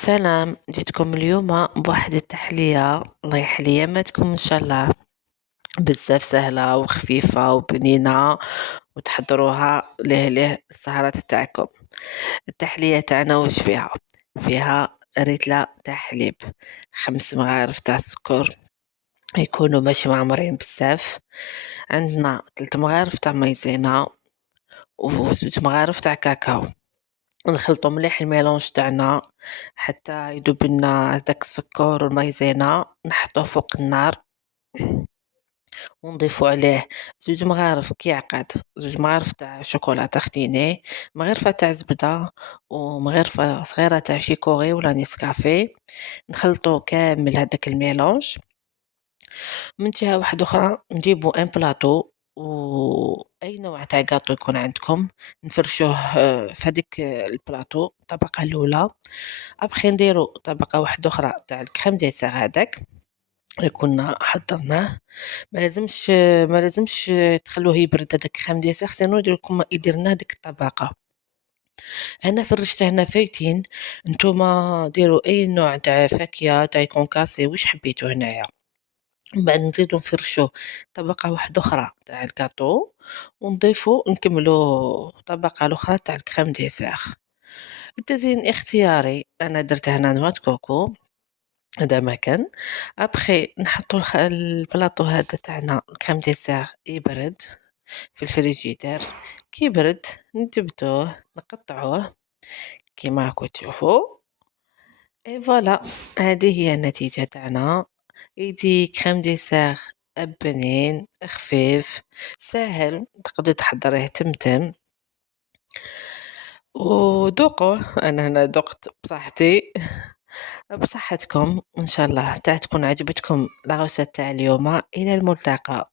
سلام، جيتكم اليوم بواحد التحلية الله يحليها ما تكون إن شاء الله بزاف سهلة وخفيفة وبنينة وتحضروها ليه السهرات تاعكم. التحلية تاعنا واش فيها ريتلة تاع حليب، 5 مغارف تاع السكر يكونوا ماشي معمرين بزاف، عندنا 3 مغارف تاع مايزينا و2 مغارف تاع كاكاو. نخلطوا مليح الميلونج تاعنا حتى يذوب لنا داك السكر والمايزينا، نحطوه فوق النار ونضيفوا عليه 2 مغارف كيعقد، 2 مغارف تاع شوكولاتة ختيني، مغرفة تاع زبدة، ومغرفة صغيرة تاع شيكوري ولا نيسكافيه. نخلطوا كامل هداك الميلونج. من جهة واحدة أخرى نجيبوا ان بلاطو وأي نوع تاع جاتو يكون عندكم نفرشوه في هذيك البلاطو الطبقة الأولى. أبخي نديرو طبقة واحدة أخرى تاع الكريم ديسير هذاك اللي كنا حضرناه. ما لازمش تخلوه يبرد هذاك الكريم ديسير سينو يدير لنا ديك الطبقة. أنا فرشته هنا فايتين، نتوما ديروا أي نوع تاع فاكهة تاع كونكاسي واش حبيتو هنايا. من بعد نزيدو نفرشو طبقة واحدة أخرى تاع الجاتو نكملو طبقة الأخرى تاع الكريم ديسير. التزيين اختياري، أنا درت هنا نواه كوكو هذا ما كان. ابخي نحطو البلاطو هذا تاعنا الكريم ديسير يبرد في الفريجيدير، كي يبرد نتبدوه نقطعوه كيما راكم تشوفوا. اي فوالا، هذه هي النتيجة تاعنا. يجي كريم ديسير بنين خفيف ساهل تقدري تحضريه تمتم وذوقوه. انا هنا ذقت بصحتي بصحتكم ان شاء الله تكون عجبتكم لا تاع اليوم. الى الملتقى.